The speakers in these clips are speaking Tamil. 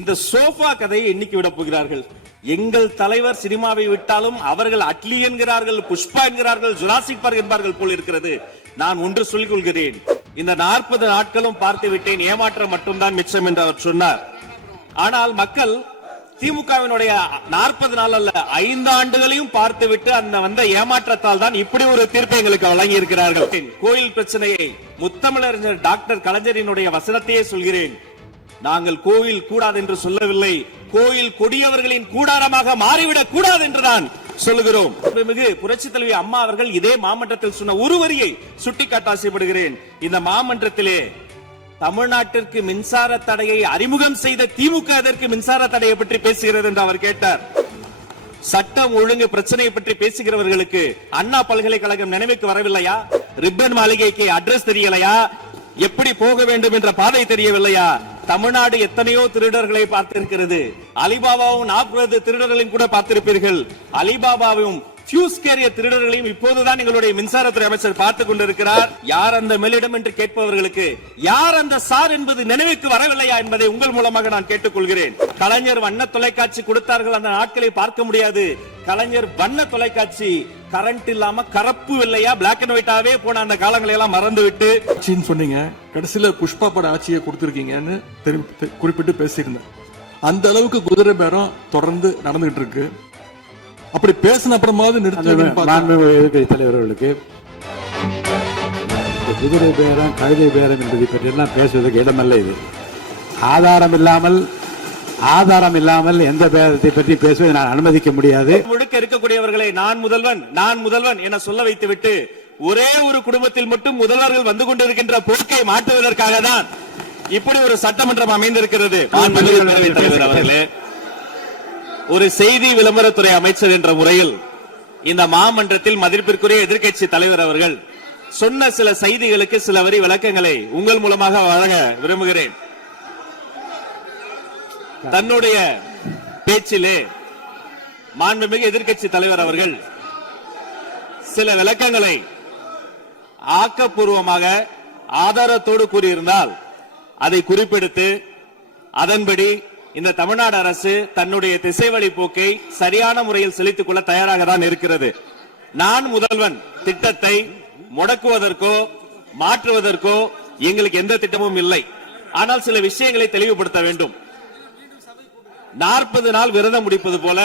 இந்த சோஃபா கதையை எண்ணிக்கை விட போகிறார்கள். எங்கள் தலைவர் சினிமாவை விட்டாலும் அவர்கள் அட்லி என்கிறார்கள், புஷ்பா என்கிறார்கள், ஜுராசிக் பார்க் என்பார்கள் போல் இருக்கிறது. நான் ஒன்று சொல்லிக் கொள்கிறேன், இந்த 40 நாட்களும் பார்த்து விட்டேன், ஏமாற்றம் மட்டும்தான் மிச்சம் என்று அவர் சொன்னார். ஆனால் மக்கள் திமுகவினுடைய 40 நாள் அல்ல 5 ஆண்டுகளையும் பார்த்துவிட்டு அந்த வந்த ஏமாற்றத்தால் தான் இப்படி ஒரு தீர்ப்பை எங்களுக்கு வழங்கி இருக்கிறார்கள். கோயில் பிரச்சனையை முத்தமிழறிஞர் டாக்டர் கலைஞரினுடைய வசனத்தையே சொல்கிறேன். நாங்கள் கோயில் கூடாது என்று சொல்லவில்லை, கோயில் கொடியவர்களின் கூடாரமாக மாறிவிடக் கூடாது என்றுதான் சொல்லுகிறோம். மிகு புரட்சி தலைவி அம்மா அவர்கள் இதே மாமன்றத்தில் சொன்ன ஒரு வரியை சுட்டிக்காட்ட ஆசைப்படுகிறேன். இந்த மாமன்றத்திலே தமிழ்நாட்டிற்கு மின்சார தடையை அறிமுகம் செய்த திமுக அதற்கு மின்சார தடையை பற்றி பேசுகிறது என்று அவர் கேட்டார். சட்டம் ஒழுங்கு பிரச்சனையை பற்றி பேசுகிறவர்களுக்கு அண்ணா பல்கலைக்கழகம் நினைவுக்கு வரவில்லையா? ரிப்பன் மாளிகைக்கு அட்ரஸ் தெரியலையா? எப்படி போக வேண்டும் என்ற பாதை தெரியவில்லையா? தமிழ்நாடு எத்தனையோ திருடர்களை பார்த்திருக்கிறது. அலிபாபாவும் 40 திருடர்களையும் கூட பார்த்திருப்பீர்கள். அலிபாபாவும் பியூஸ் கேரிய திருடர்களையும் இப்போதுதான் எங்களுடைய மின்சாரத்துறை அமைச்சர் பார்த்துக் கொண்டிருக்கிறார். யார் அந்த மேலிடம் என்று கேட்பவர்களுக்கு யார் அந்த சார் என்பது நினைவுக்கு வரவில்லையா என்பதை உங்கள் மூலமாக நான் கேட்டுக்கொள்கிறேன். கலைஞர் வண்ண தொலைக்காட்சி கொடுத்தார்கள், அந்த நாட்களை பார்க்க முடியாது. கலைஞர் வண்ண தொலைக்காட்சி கரண்ட் இல்லாம கரப்பு இல்லையா, பிளாக் அண்ட் ஒயிட்டாவே போன அந்த காலங்களை எல்லாம் மறந்து விட்டு சொன்னீங்க. கடைசியில புஷ்பா பட ஆட்சியை கொடுத்திருக்கீங்கன்னு குறிப்பிட்டு பேசியிருந்தேன். அந்த அளவுக்கு குதிரை பேரம் தொடர்ந்து நடந்துகிட்டு இருக்கு. அப்படி பேசின அப்புறமாவது எதிர்கட்சி தலைவர்களுக்கு குதிரை பேரம் கழுதை பேரம் என்பதை பற்றி எல்லாம் பேசுவதற்கு இடமல்ல. இது ஆதாரம் இல்லாமல் எந்த பேரத்தை பற்றி பேசுவதை நான் அனுமதிக்க முடியாது. முழுக்க இருக்கக்கூடியவர்களை நான் முதல்வன் என சொல்ல வைத்துவிட்டு ஒரே ஒரு குடும்பத்தில் மட்டும் முதல்வர்கள் வந்து கொண்டிருக்கின்ற போக்கை மாற்றுவதற்காக தான் இப்படி ஒரு சட்டமன்றம் அமைந்திருக்கிறது. ஒரு செய்தி விளம்பரத்துறை அமைச்சர் என்ற முறையில் இந்த மாமன்றத்தில் மதிப்பிற்குரிய எதிர்க்கட்சி தலைவர் அவர்கள் சொன்ன சில செய்திகளுக்கு சில வரி விளக்கங்களை உங்கள் மூலமாக வழங்க விரும்புகிறேன். தன்னுடைய பேச்சிலே மாண்புமிகு எதிர்க்கட்சி தலைவர் அவர்கள் சில விளக்கங்களை ஆக்கப்பூர்வமாக ஆதாரத்தோடு கூறியிருந்தால் அதை குறிப்பெடுத்து அதன்படி இந்த தமிழ்நாடு அரசு தன்னுடைய திசைவழி போக்கை சரியான முறையில் செலுத்திக் கொள்ள தயாராக தான் இருக்கிறது. நான் முதல்வன் திட்டத்தை முடக்குவதற்கோ மாற்றுவதற்கோ எங்களுக்கு எந்த திட்டமும் இல்லை. ஆனால் சில விஷயங்களை தெளிவுபடுத்த வேண்டும். 40 நாள் விரதம் முடிப்பது போல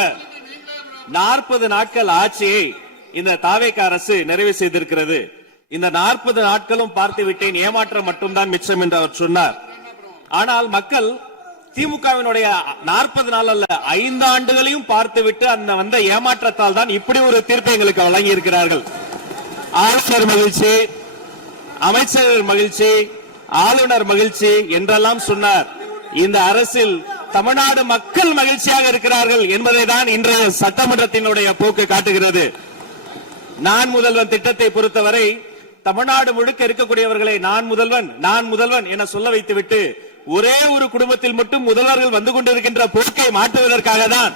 40 நாட்கள் ஆட்சியை இந்த தாவேக அரசு நிறைவு செய்திருக்கிறது. இந்த 40 நாட்களும் பார்த்து விட்டேன், ஏமாற்றம் மட்டும்தான் மிச்சம் என்று அவர் சொன்னார். ஆனால் மக்கள் திமுகவினுடைய 40 நாள் அல்ல 5 ஆண்டுகளையும் பார்த்துவிட்டு அந்த வந்த ஏமாற்றத்தால் தான் இப்படி ஒரு தீர்ப்பை எங்களுக்கு வழங்கி இருக்கிறார்கள். ஆளுநர் மகிழ்ச்சி, அமைச்சர்கள் மகிழ்ச்சி, ஆளுநர் மகிழ்ச்சி என்றெல்லாம் சொன்னார். இந்த அரசில் தமிழ்நாடு மக்கள் மகிழ்ச்சியாக இருக்கிறார்கள் என்பதை தான் இன்றைய சட்டமன்றத்தினுடைய போக்கு காட்டுகிறது. நான் முதல்வன் திட்டத்தை பொறுத்தவரை தமிழ்நாடு முழுக்க இருக்கக்கூடியவர்களை நான் முதல்வன் என சொல்ல வைத்துவிட்டு ஒரே ஒரு குடும்பத்தில் மட்டும் முதல்வர்கள் வந்து கொண்டிருக்கின்ற போக்கை மாற்றுவதற்காக தான்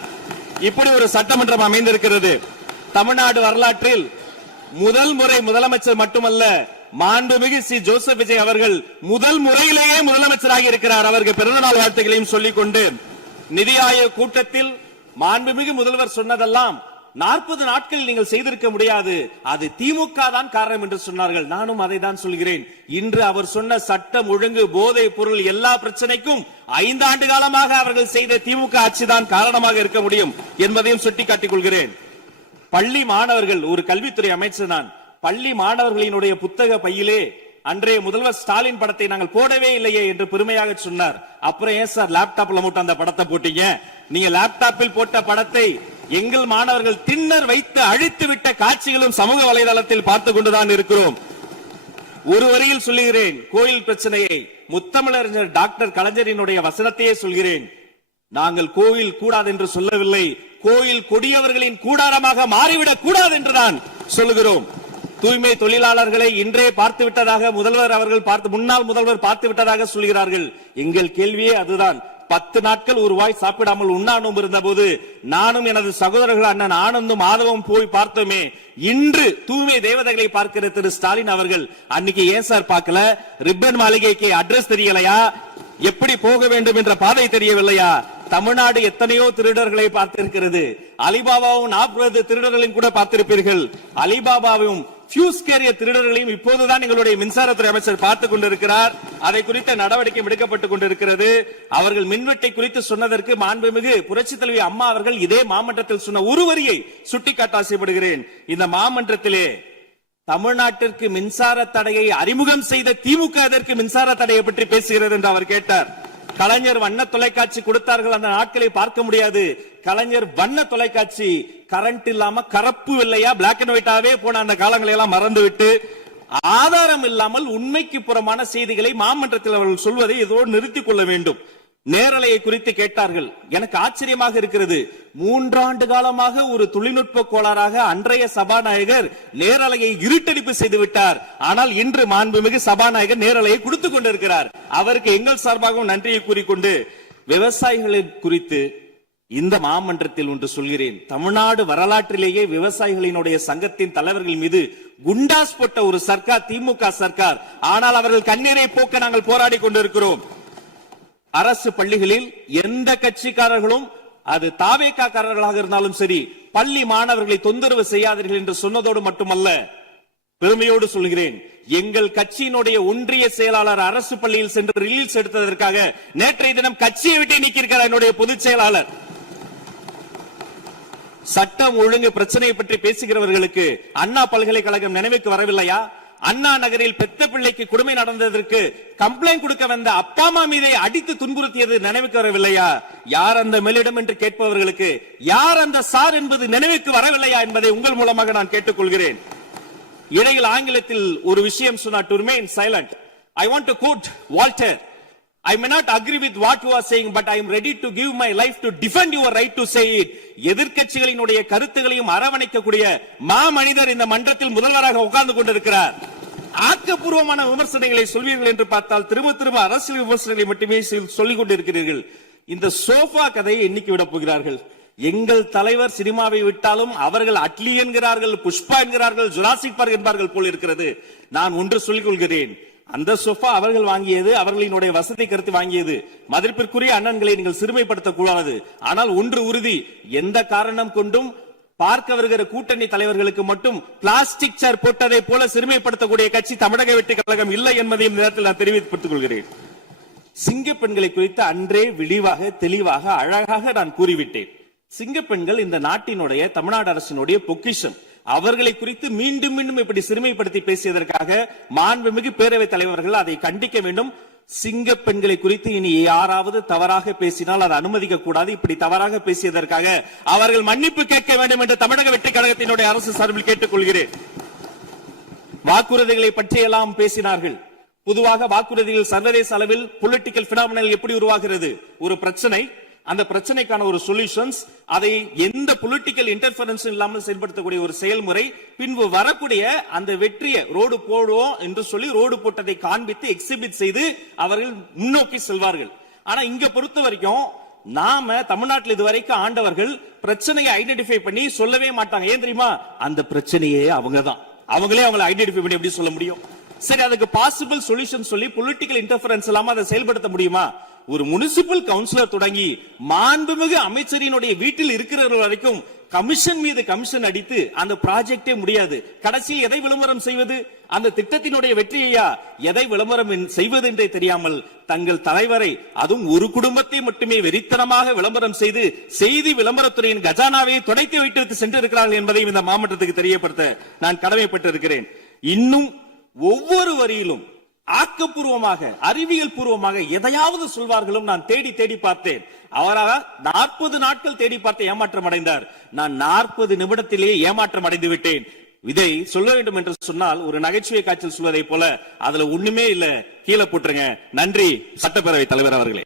இப்படி ஒரு சட்டமன்றம் அமைந்திருக்கிறது. தமிழ்நாடு வரலாற்றில் முதல் முறை முதலமைச்சர் மட்டுமல்ல, மாண்புமிகு சி ஜோசப் விஜய் அவர்கள் முதல் முறையிலேயே முதலமைச்சராக இருக்கிறார். அவருக்கு பிறந்தநாள் வாழ்த்துக்களையும் சொல்லிக் கொண்டு நிதி ஆயோக் கூட்டத்தில் மாண்புமிகு முதல்வர் சொன்னதெல்லாம் 40 நாட்கள் நீங்கள் செய்திருக்க முடியாது, அது திமுக தான் காரணம் என்று சொன்னார்கள். நானும் அதை தான் சொல்கிறேன். இன்று அவர் சொன்ன சட்டம் ஒழுங்கு, போதை பொருள் எல்லா பிரச்சனைக்கும் 5 ஆண்டு காலமாக அவர்கள் செய்த திமுக ஆட்சி தான் காரணமாக இருக்க முடியும் என்பதையும் சுட்டிக்காட்டிக் கொள்கிறேன். பள்ளி மாணவர்கள், ஒரு கல்வித்துறை அமைச்சர் நான், பள்ளி மாணவர்களினுடைய புத்தக பையிலே அன்றைய முதல்வர் ஸ்டாலின் படத்தை நாங்கள் போடவே இல்லையே என்று பெருமையாக சொன்னார். அப்புறம் ஏன் சார் லேப்டாப்ல மட்டும் அந்த படத்தை போட்டீங்க? நீங்க லேப்டாப்பில் போட்ட படத்தை எங்கள் மாணவர்கள் திண்ணர் வைத்து அழித்து விட்ட காட்சிகளும் சமூக வலைதளத்தில் பார்த்துக் கொண்டுதான் இருக்கிறோம். ஒரு வரியில் சொல்லுகிறேன், கோயில் பிரச்சனையை முத்தமிழறிஞர் டாக்டர் கலைஞரினுடைய வசனத்தையே சொல்கிறேன். நாங்கள் கோயில் கூடாது என்று சொல்லவில்லை, கோயில் கொடியவர்களின் கூடாரமாக மாறிவிடக் கூடாது என்றுதான் சொல்லுகிறோம். தூய்மை தொழிலாளர்களை இன்றே பார்த்து விட்டதாக முன்னாள் முதல்வர் பார்த்து விட்டதாக சொல்கிறார்கள். எங்கள் கேள்வியே அதுதான். 10 நாட்கள் ஒரு வாய் சாப்பிடாமல் உண்ணானும் இருந்த போது நானும் எனது சகோதரர்கள் அண்ணன் ஆனந்தும் மாதவம் போய் பார்த்தோமே. இன்று தூய்மை தேவதைகளை பார்க்கிற திரு ஸ்டாலின் அவர்கள் அன்னைக்கு ஏன் சார் பார்க்கல? ரிப்பன் மாளிகைக்கு அட்ரஸ் தெரியலையா? எப்படி போக வேண்டும் என்ற பாதை தெரியவில்லையா? தமிழ்நாடு எத்தனையோ திருடர்களை பார்த்திருக்கிறது. அலிபாபாவும் 40 திருடர்களையும் கூட பார்த்திருப்பீர்கள். அலிபாபாவும் ஃபியூஸ் கேரியர் திருடர்களையும் இப்போதுதான் எங்களுடைய மின்சாரத்துறை அமைச்சர் பார்த்துக் கொண்டிருக்கிறார். அதை குறித்த நடவடிக்கை எடுக்கப்பட்டுக் கொண்டிருக்கிறது. அவர்கள் மின்வெட்டை குறித்து சொன்னதற்கு மாண்புமிகு புரட்சி தலைவி அம்மா அவர்கள் இதே மாமன்றத்தில் சொன்ன ஒரு வரியை சுட்டிக்காட்ட ஆசைப்படுகிறேன். இந்த மாமன்றத்திலே தமிழ்நாட்டிற்கு மின்சார தடையை அறிமுகம் செய்த திமுக அதற்கு மின்சார தடையை பற்றி பேசுகிறது என்று அவர் கேட்டார். கலைஞர் வண்ண தொலைக்காட்சி கொடுத்தார்கள், அந்த நாட்களை பார்க்க முடியாது. கலைஞர் வண்ண தொலைக்காட்சி கரண்ட் இல்லாம கரப்பு இல்லையா பிளாக் அண்ட் ஒயிட்டாவே போன அந்த காலங்களை எல்லாம் மறந்துவிட்டு ஆதாரம் இல்லாமல் உண்மைக்கு புறமான செய்திகளை மாமன்றத்தில் அவர்கள் சொல்வதை இதோடு நிறுத்திக் கொள்ள வேண்டும். நேரலையை குறித்து கேட்டார்கள். எனக்கு ஆச்சரியமாக இருக்கிறது. 3 ஆண்டு காலமாக ஒரு தொழில்நுட்ப கோளாறாக அன்றைய சபாநாயகர் நேரலையை இருட்டடிப்பு செய்து விட்டார். ஆனால் இன்று மாண்புமிகு சபாநாயகர் நேரலையை கொடுத்துக் கொண்டிருக்கிறார். அவருக்கு எங்கள் சார்பாகவும் நன்றியை கூறிக்கொண்டு விவசாயிகளை குறித்து இந்த மாமன்றத்தில் ஒன்று சொல்கிறேன். தமிழ்நாடு வரலாற்றிலேயே விவசாயிகளினுடைய சங்கத்தின் தலைவர்கள் மீது குண்டாஸ் போட்ட ஒரு சர்க்கார் திமுக சர்க்கார். ஆனால் அவர்கள் கண்ணீரை போக்க நாங்கள் போராடி கொண்டிருக்கிறோம். அரசு பள்ளிகளில் எந்த கட்சிக்காரர்களும் அது தாவேக்காரர்களாக இருந்தாலும் சரி பள்ளி மாணவர்களை தொந்தரவு செய்யாதீர்கள் என்று சொன்னதோடு மட்டுமல்ல, பெருமையோடு சொல்கிறேன், எங்கள் கட்சியினுடைய ஒன்றிய செயலாளர் அரசு பள்ளியில் சென்று ரீல்ஸ் எடுத்ததற்காக நேற்றைய தினம் கட்சியை விட்டு நீக்கியிருக்கிறார் என்னுடைய பொதுச் செயலாளர். சட்டம் ஒழுங்கு பிரச்சனையை பற்றி பேசுகிறவர்களுக்கு அண்ணா பல்கலைக்கழகம் நினைவுக்கு வரவில்லையா? அண்ணா நகரில் பெத்த பிள்ளைக்கு கொடுமை நடந்ததற்கு கம்ப்ளைண்ட் கொடுக்க வந்த அப்பா அம்மா மீதை அடித்து துன்புறுத்தியது நினைவுக்கு வரவில்லையா? யார் அந்த மேலிடம் என்று கேட்பவர்களுக்கு யார் அந்த சார் என்பது நினைவுக்கு வரவில்லையா என்பதை உங்கள் மூலமாக நான் கேட்டுக்கொள்கிறேன். இடையில் ஆங்கிலத்தில் ஒரு விஷயம் சொன்னார், to remain silent. I want to quote Walter. I may not agree with what you are saying, but I am ready to give my life to defend your right to say it. எதிர்க்கட்சிகளினுடைய கருத்துகளையும் அரவணைக்கக்கூடிய மாமனிதர் இந்த மன்றத்தில் முதல்வராக உட்கார்ந்து கொண்டிருக்கிறார். ஆக்கப்பூர்வமான விமர்சனங்களை சொல்வீர்கள் என்று பார்த்தால் திரும்ப அரசியல் விமர்சனங்களை மட்டுமே சொல்லிக் கொண்டிருக்கிறீர்கள். இந்த சோஃபா கதையை என்னைக்கு விட போகிறார்கள்? எங்கள் தலைவர் சினிமாவை விட்டாலும் அவர்கள் அட்லி என்கிறார்கள், புஷ்பா என்கிறார்கள், ஜுராசிக் பார்க் என்பார்கள் போல் இருக்கிறது. நான் ஒன்று சொல்லிக் கொள்கிறேன், அந்த சோஃபா அவர்கள் வாங்கியது, அவர்களினுடைய வசதி கருத்து வாங்கியது. மதிப்பிற்குரிய அண்ணன்களை நீங்கள் சிறுமைப்படுத்தக் கூடாது. ஆனால் ஒன்று உறுதி, எந்த காரணம் கொண்டும் பார்க்க வருகிற கூட்டணி தலைவர்களுக்கு மட்டும் பிளாஸ்டிக் சேர் போட்டதை போல சிறுமைப்படுத்தக்கூடிய கட்சி தமிழக வெற்றி கழகம் இல்லை என்பதையும் நேரத்தில் நான் தெரிவித்துக் கொள்கிறேன். சிங்க பெண்களை குறித்து அன்றே விழிவாக தெளிவாக அழகாக நான் கூறிவிட்டேன். சிங்க பெண்கள் இந்த நாட்டினுடைய தமிழ்நாடு அரசினுடைய பொக்கிஷம். அவர்களை குறித்து மீண்டும் மீண்டும் இப்படி சிறுமைப்படுத்தி பேசியதற்காக மாண்புமிகு பேரவைத் தலைவர்கள் அதை கண்டிக்க வேண்டும். சிங்க பெண்களை குறித்து இனி யாராவது தவறாக பேசினால் அதை அனுமதிக்க கூடாது. இப்படி தவறாக பேசியதற்காக அவர்கள் மன்னிப்பு கேட்க வேண்டும் என்று தமிழக வெற்றி கழகத்தினுடைய அரசு சார்பில் கேட்டுக் கொள்கிறேன். வாக்குறுதிகளை பற்றியெல்லாம் பேசினார்கள். பொதுவாக வாக்குறுதிகள் சர்வதேச அளவில் பொலிட்டிக்கல் பினாமினல் எப்படி உருவாகிறது? ஒரு பிரச்சனை, அந்த பிரச்சனைக்கான ஒரு சொல்யூஷன்ஸ், அதை எந்த பொலிட்டிக்கல் இன்டர்ஃபரன்ஸ் இல்லாமல் செயல்படுத்தக்கூடிய ஒரு செயல்முறை, பின்பு வரக்கூடிய அந்த வெற்றியை ரோடு போடுவோம் என்று சொல்லி ரோடு போட்டதை காண்பித்து எக்ஸிபிட் செய்து அவர்கள் முன்னோக்கி செல்வார்கள். ஆனா இங்க பொறுத்த வரைக்கும் நாம தமிழ்நாட்டில் இதுவரைக்கும் ஆண்டவர்கள் பிரச்சனையை ஐடென்டிஃபை பண்ணி சொல்லவே மாட்டாங்க. ஏன் தெரியுமா? அந்த பிரச்சனையே அவங்கதான், அவங்களே அவங்களை ஐடென்டிஃபை பண்ணி எப்படி சொல்ல முடியும்? சரி, அதுக்கு பாசிபிள் சொல்யூஷன் சொல்லி பொலிட்டிக்கல் இன்டர்ஃபரன்ஸ் இல்லாம அதை செயல்படுத்த முடியுமா? ஒரு முனிசிபல் கவுன்சிலர் தொடங்கி மாண்புமிகு அமைச்சரினுடைய வீட்டில் இருக்கிறவர்கள் வரைக்கும் கமிஷன் மீது கமிஷன் அடித்து அந்த ப்ராஜெக்டே முடியாது. கடைசியில் எதை விளம்பரம் செய்வது? அந்த திட்டத்தினுடைய வெற்றியா எதை விளம்பரம் செய்வது என்றே தெரியாமல் தங்கள் தலைவரை, அதுவும் ஒரு குடும்பத்தை மட்டுமே வெறித்தனமாக விளம்பரம் செய்து செய்தி விளம்பரத்துறையின் கஜானாவை துடைத்து வைத்து சென்றிருக்கிறார்கள் என்பதையும் இந்த மாவட்டத்துக்கு தெரியப்படுத்த நான் கடமைப்பட்டிருக்கிறேன். இன்னும் ஒவ்வொரு வரியிலும் ஆக்கப்பூர்வமாக அறிவியல் பூர்வமாக எதையாவது சொல்வார்களும் நான் தேடி தேடி பார்த்தேன். அவராக 40 நாட்கள் தேடி பார்த்து ஏமாற்றம் அடைந்தார். நான் 40 நிமிடத்திலேயே ஏமாற்றம் அடைந்து விட்டேன். இதை சொல்ல வேண்டும் என்று சொன்னால் ஒரு நகைச்சுவை காட்சியில் சொல்வதை போல அதுல ஒண்ணுமே இல்ல, கீழே போட்டுருங்க. நன்றி சட்டப்பேரவை தலைவர் அவர்களே.